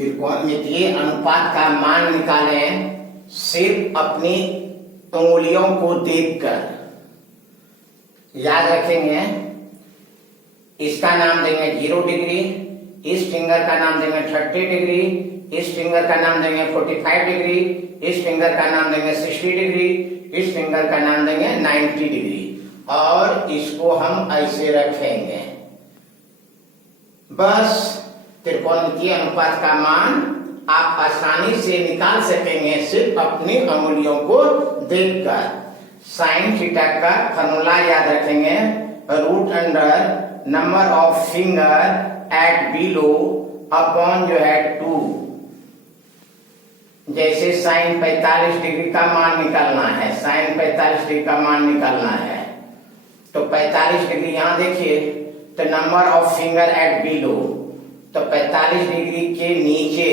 त्रिकोणमितीय अनुपात का मान निकालें सिर्फ अपनी उंगलियों को देखकर। याद रखेंगे, इसका नाम देंगे 0 डिग्री, इस फिंगर का नाम देंगे 30 डिग्री, इस फिंगर का नाम देंगे 45 डिग्री, इस फिंगर का नाम देंगे 60 डिग्री, इस फिंगर का नाम देंगे 90 डिग्री, और इसको हम ऐसे रखेंगे। बस त्रिकोणमितीय अनुपात का मान आप आसानी से निकाल सकेंगे सिर्फ अपनी अंगुलियों को देखकर। साइन थीटा का फॉर्मूला याद रखेंगे, root under number of finger at below upon जो है 2। जैसे साइन 45 डिग्री का मान निकालना है, साइन 45 डिग्री का मान निकालना है, तो 45 डिग्री यहां देखिए, तो number of finger at below, तो 45 डिग्री के नीचे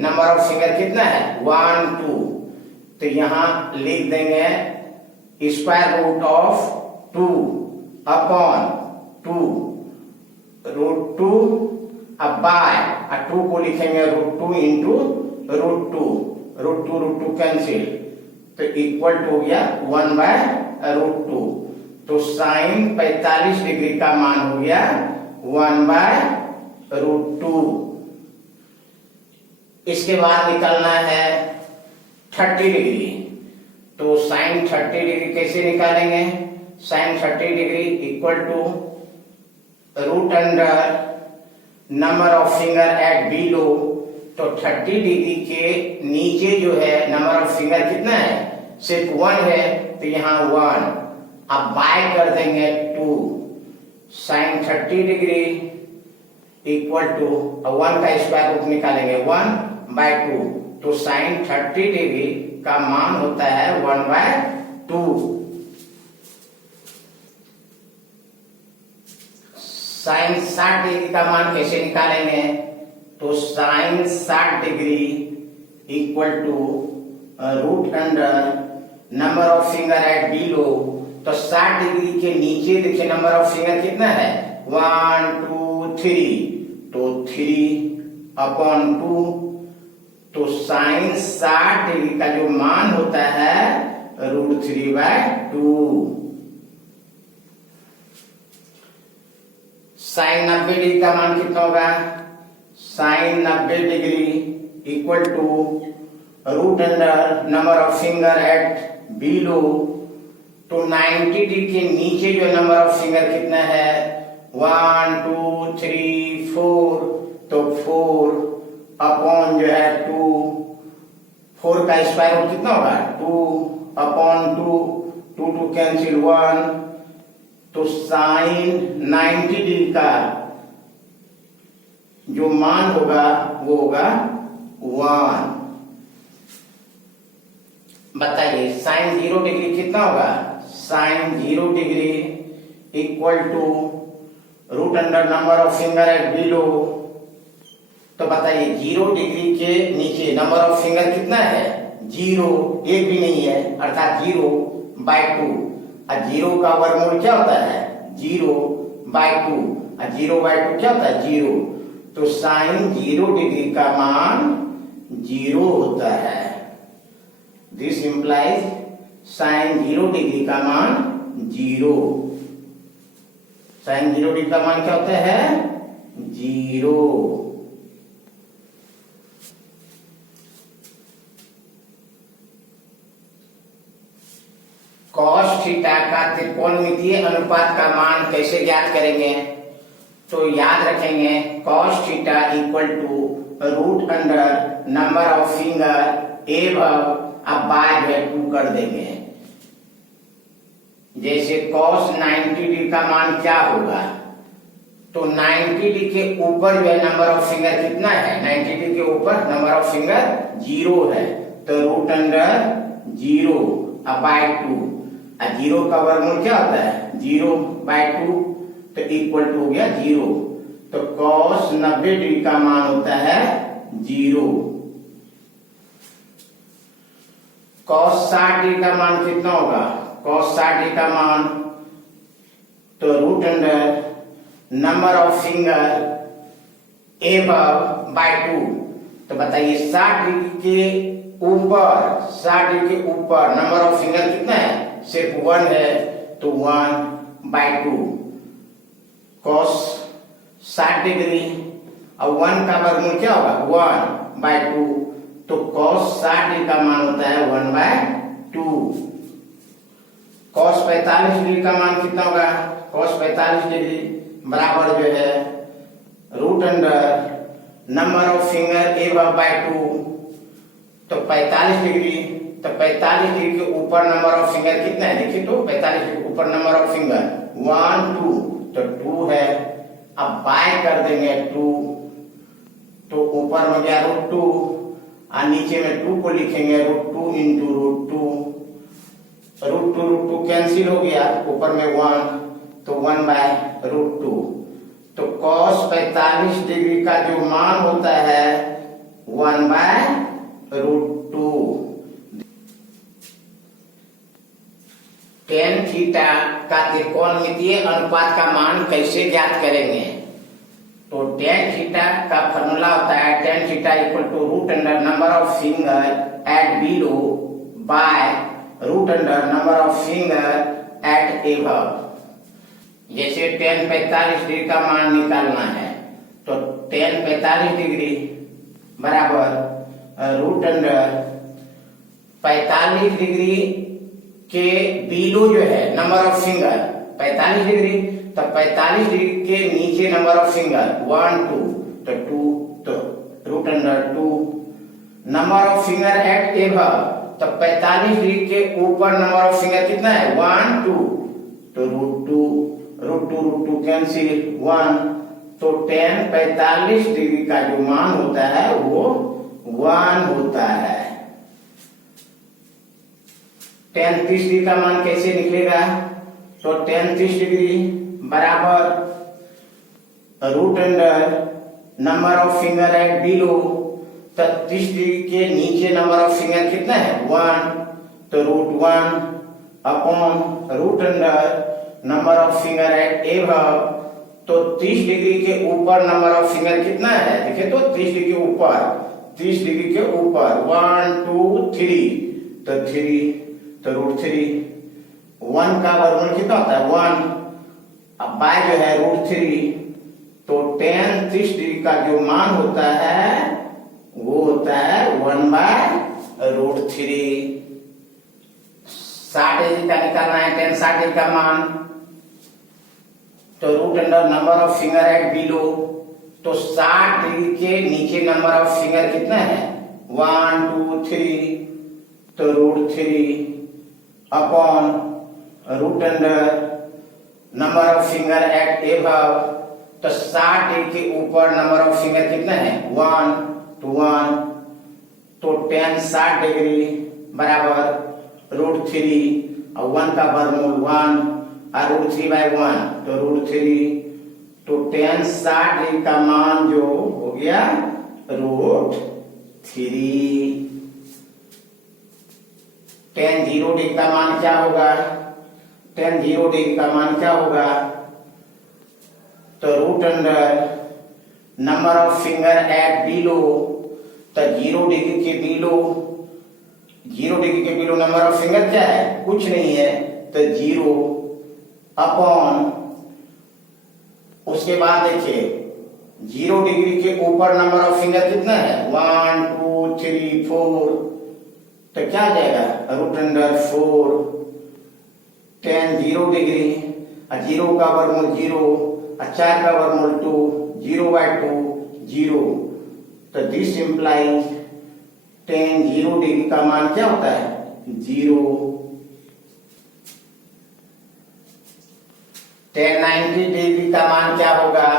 नंबर ऑफ फिंगर कितना है 1 2, तो यहां लिख देंगे square root of 2 upon 2 root 2, अब बाय 2 को लिखेंगे root 2 into root 2, root 2 cancel, तो इक्वल टू हो गया 1 बाय रूट 2। तो साइन 45 डिग्री का मान हो गया 1 बाय रूट 2। इसके बाद निकालना है 30 डिग्री, तो साइन 30 डिग्री कैसे निकालेंगे, sine 30 degree equal to root under number of finger at below, तो 30 डिग्री के नीचे जो है नंबर ऑफ फिंगर कितना है, सिर्फ 1 है, तो यहां 1, अब बाय कर देंगे 2, साइन 30 डिग्री इक्वल टू 1 का स्क्वायर रूट निकालेंगे 1 बाय 2, तो साइन 30 डिग्री का मान होता है 1 बाय 2। साइन 60 डिग्री का मान कैसे निकालेंगे, तो sine 60 degree equal to root under number of finger at below, तो 60 डिग्री के नीचे देखिए नंबर ऑफ फिंगर कितना है 1 2 3, तो 3 अपॉन 2, तो साइन 60 डिग्री का जो मान होता है रूट 3 बाय 2। साइन 90 डिग्री का मान कितना होगा, sine 90 degree equal to root under number of finger at below, तो 90 डिग्री के नीचे जो नंबर ऑफ फिंगर कितना है 1 2 3 4, तो 4 अपॉन जो है 2, 4 का स्क्वायर रूट कितना होगा 2 अपॉन 2, 2 कैंसिल 1, तो साइन 90 डिग्री का जो मान होगा वो होगा 1। बताइए साइन 0 डिग्री कितना होगा, sine 0 degree equal to root under number of finger at below, तो बताइए 0 डिग्री के नीचे नंबर ऑफ फिंगर कितना है 0, एक भी नहीं है, अर्थात 0 बाय 2, और 0 का वर्गमूल क्या होता है 0 बाय 2, और 0 बाय 2 क्या होता है 0, तो साइन 0 डिग्री का मान 0 होता है। दिस इंप्लाइज साइन 0 डिग्री का मान 0, साइन 0 डिग्री का मान क्या होता है 0। कॉस थीटा का त्रिकोणमितीय अनुपात का मान कैसे ज्ञात करेंगे, तो याद रखेंगे cos theta equal to root under number of finger एवं अब बाय 2 कर देंगे। जैसे cos 90 डिग्री का मान क्या होगा, तो 90 डिग्री के ऊपर जो है नंबर ऑफ फिंगर कितना है 90 डिग्री के ऊपर नंबर ऑफ फिंगर 0 है, तो रूट अंडर 0 अब बाय 2, 0 का वर्गमूल क्या होता है 0 बाय 2, तो इक्वल टू हो गया 0, तो cos 90 डिग्री का मान होता है 0। cos 60 डिग्री का मान कितना होगा, cos 60 डिग्री का मान, तो root under number of finger above by 2, तो बताइए 60 डिग्री के ऊपर, 60 डिग्री के ऊपर नंबर ऑफ फिंगर कितना है? सिर्फ 1 है, तो 1/2 cos 60 डिग्री। अब 1 का वर्गमूल क्या होगा? 1/2, तो cos 60 डिग्री का मान होता है 1/2। cos 45 डिग्री का मान कितना होगा? cos 45 डिग्री बराबर जो है root under number of finger a/2, तो 45 डिग्री, तो 45 डिग्री के ऊपर नंबर ऑफ फिंगर कितना है? देखिए तो 45 डिग्री के ऊपर नंबर ऑफ फिंगर 1 2, तो 2 है। अब बाय कर देंगे 2, तो ऊपर में गया √2 और नीचे में 2 को लिखेंगे √2 इंटू √2, √2 कैंसिल हो गया, ऊपर में 1, तो 1/√2। तो cos 45 डिग्री का जो मान होता है 1/√2। tan थीटा का त्रिकोणमितीय अनुपात का मान कैसे ज्ञात करेंगे? तो tan थीटा का फॉर्मूला होता है tan theta equal to root under number of finger at below by root under number of finger at above. जैसे tan 45 डिग्री का मान निकालना है, तो tan 45 डिग्री बराबर रूट अंडर 45 डिग्री के बिलो जो है नंबर ऑफ फिंगर 45 डिग्री, तो 45 डिग्री के नीचे नंबर ऑफ फिंगर 1 2, तो 2, तो root under 2 number of finger at above, तो 45 डिग्री के ऊपर नंबर ऑफ फिंगर कितना है? 1 2, तो √2 कैंसिल 1, तो tan 45 डिग्री का जो मान होता है वो 1 होता है। tan 30 डिग्री का मान कैसे निकलेगा? तो tan 30 डिग्री बराबर root under number of finger at below, तो 30 डिग्री के नीचे नंबर ऑफ फिंगर कितना है? 1, तो √1 upon root under number of finger at above, तो 30 डिग्री के ऊपर नंबर ऑफ फिंगर कितना है? देखिए तो 30 डिग्री के ऊपर, 30 डिग्री के ऊपर 1 2 3, तो 3, तो √3, 1 का वर्गमूल कितना होता है? 1, अब बाय जो है √3, तो tan 30 डिग्री का जो मान होता है वो होता है 1/√3। 60 डिग्री का निकालना है tan 60 डिग्री का मान, तो root under number of finger at below, तो 60 डिग्री के नीचे नंबर ऑफ फिंगर कितना है? 1 2 3, तो √3 upon root under number of finger at above, तो 60 डिग्री के ऊपर नंबर ऑफ फिंगर कितना है? 1 to 1, तो tan 60 डिग्री बराबर √3 और 1 का वर्गमूल 1 और √3/1, तो √3, तो tan 60 डिग्री का मान जो हो गया √3। tan 0 डिग्री का मान क्या होगा? tan 0 डिग्री का मान क्या होगा? तो root under number of finger at below, तो 0 डिग्री के बिलो, 0 डिग्री के बिलो नंबर ऑफ फिंगर क्या है? कुछ नहीं है, तो 0 अपॉन, उसके बाद देखिए 0 डिग्री के ऊपर नंबर ऑफ फिंगर कितना है? 1 2 3 4, तो क्या आ जाएगा? रूट अंडर 4 tan 0 डिग्री, 0 का वर्गमूल 0, 4 का वर्गमूल 2, 0/2 0, तो दिस इंप्लाइज tan 0 डिग्री का मान क्या होता है? 0। tan 90 डिग्री का मान क्या होगा?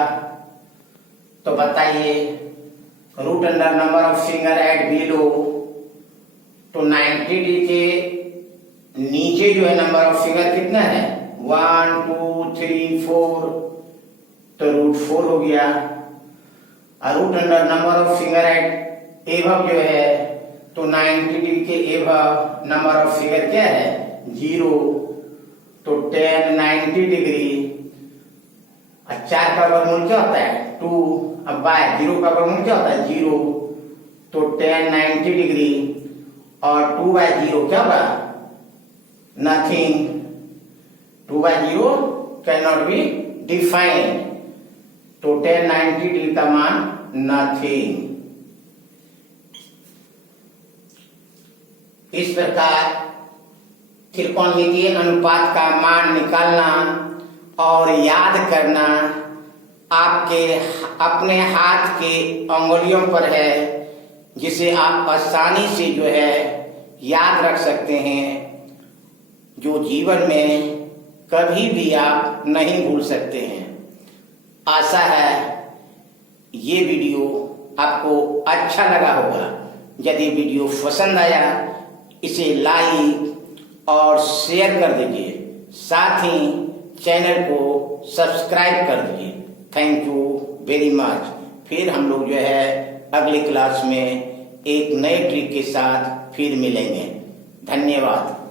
तो बताइए root under number of finger at below, तो 90 डिग्री के नीचे जो है नंबर ऑफ फिंगर कितना है? 1 2 3 4, तो √4 हो गया, और root under number of finger at above जो है, तो 90 डिग्री के एबव नंबर ऑफ फिंगर क्या है? 0, तो tan 90 डिग्री, 4 का वर्गमूल क्या होता है? 2, अब बाय 0 का वर्गमूल क्या होता है? 0, तो tan 90 डिग्री और 2/0 क्या होगा? Nothing. 2/0 can not be defined, तो tan 90 डिग्री का मान नथिंग। इस प्रकार त्रिकोणमितीय अनुपात का मान निकालना और याद करना आपके अपने हाथ के अंगुलियों पर है, जिसे आप आसानी से जो है याद रख सकते हैं, जो जीवन में कभी भी आप नहीं भूल सकते हैं। आशा है ये वीडियो आपको अच्छा लगा होगा। यदि वीडियो पसंद आया इसे लाइक और शेयर कर दीजिए, साथ ही चैनल को सब्सक्राइब कर दीजिए। Thank you very much. फिर हम लोग जो है अगली क्लास में एक नए ट्रिक के साथ फिर मिलेंगे। धन्यवाद।